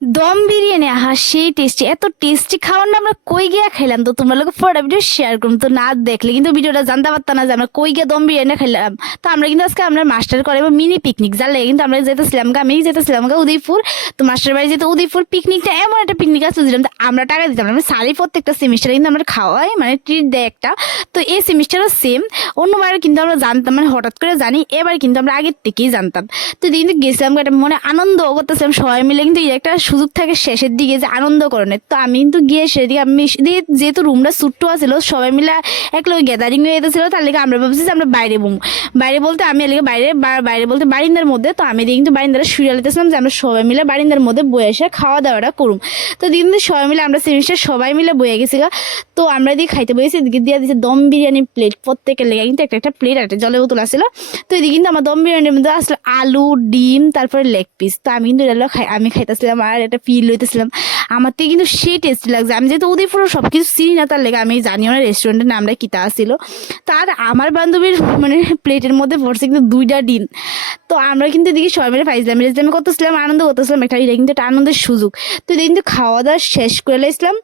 দম বিরিয়ানি আহা সেই টেস্টি, এত টেস্টি খাবার না আমরা কই গিয়া খাইলাম। তো তোমরা লোক পুরোটা ভিডিও শেয়ার করুন, তো না দেখলে কিন্তু ভিডিওটা জানতে পারতাম না যে আমরা কই গিয়া দম বিরিয়ানি খাইলাম। তো আমরা কিন্তু আজকে আমরা মাস্টার করে মিনি পিকনিক জানলে কিন্তু আমরা যেতেছিলাম আমি যেতেছিলাম উদয়পুর। তো মাস্টার বাড়ি যেতে উদয়পুর পিকনিকটা এমন একটা পিকনিক আছে যেটা আমরা টাকা দিতাম না। আমরা সারি প্রত্যেকটা সেমিস্টারে কিন্তু আমরা খাওয়াই মানে ট্রিট দেয় একটা। তো এই সেমিস্টারও সেম, অন্যবার কিন্তু আমরা জানতাম মানে হঠাৎ করে জানি, এবার কিন্তু আমরা আগের থেকেই জানতাম। তো কিন্তু গেছিলাম একটা মনে আনন্দ করতেছিলাম সবাই মিলে, কিন্তু এই একটা সুযোগ থাকে শেষের দিকে যে আনন্দ করণের। তো আমি কিন্তু গিয়ে সেদিকে আমি যেহেতু রুমটা ছোট্ট আছিল সবাই মিলে একলগে গ্যাদারিং হয়ে যেতেছিল, তার লেগে আমরা ভাবছি যে আমরা বাইরে বম। বাইরে বলতে আমি এলাকা বাইরে বাইরে বলতে বারিন্দার মধ্যে। তো আমি কিন্তু বারিন্দারা শুয়ে লেতেছিলাম যে আমরা সবাই মিলে বারিন্দার মধ্যে বয়ে এসে খাওয়া দাওয়াটা করুম। তো কিন্তু সবাই মিলে আমরা সেমিস্টার সবাই মিলে বয়ে গেছি। তো আমরা দিয়ে খাইতে বসেছি, এদিকে দিয়ে দিচ্ছে দম বিরিয়ানি প্লেট প্রত্যেকের লেগে কিন্তু একটা একটা প্লেট একটা জলের বোতল আসছিল। তো এদিকে কিন্তু আমার দম বিরিয়ানির মধ্যে আসলে আলু ডিম তারপরে লেগ পিস। তো আমি কিন্তু এটা আমি খাইতেছিলাম আর একটা ফিল লইতেছিলাম। আমার থেকে কিন্তু সেই টেস্টি লাগছে। আমি যেহেতু উদয়পুর সব কিছু চিনি না, তার লেগে আমি জানিও না রেস্টুরেন্টের নামটা কিতা আসছিল। তার আমার বান্ধবীর মানে প্লেটের মধ্যে পড়ছে কিন্তু 2টা ডিম। তো আমরা কিন্তু এদিকে সবাই মিলে ফাইজলামি করতেছিলাম, আনন্দ করতেছিলাম, এটা কিন্তু একটা আনন্দের সুযোগ। তো এদিকে কিন্তু খাওয়া দাওয়া শেষ করে লাইছিলাম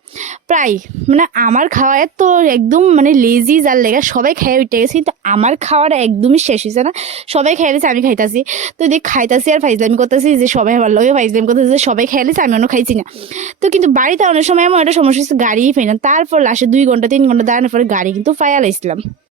প্রায়, মানে আমার খাওয়া তো একদম মানে লেজি যার লেগে সবাই খেয়ে উঠে গেছে, কিন্তু আমার খাওয়াটা একদমই শেষ হয়েছে না। সবাই খেয়ে দিয়েছে, আমি খাইতাছি। তো এদিকে খাইতাছি আর ফাইজলামি করতেছি যে সবাই ভালো লাগে, ফাইজলামি করতেছি যে সবাই খেয়ে দিয়েছে আমি অন্য খাইছি না। তো কিন্তু বাড়িতে অনেক সময় এমন একটা সমস্যা হচ্ছে গাড়িই পাই না, তারপর লাস্টে 2 ঘন্টা 3 ঘন্টা দাঁড়ানোর পরে গাড়ি কিন্তু পাইয়া লাইছিলাম।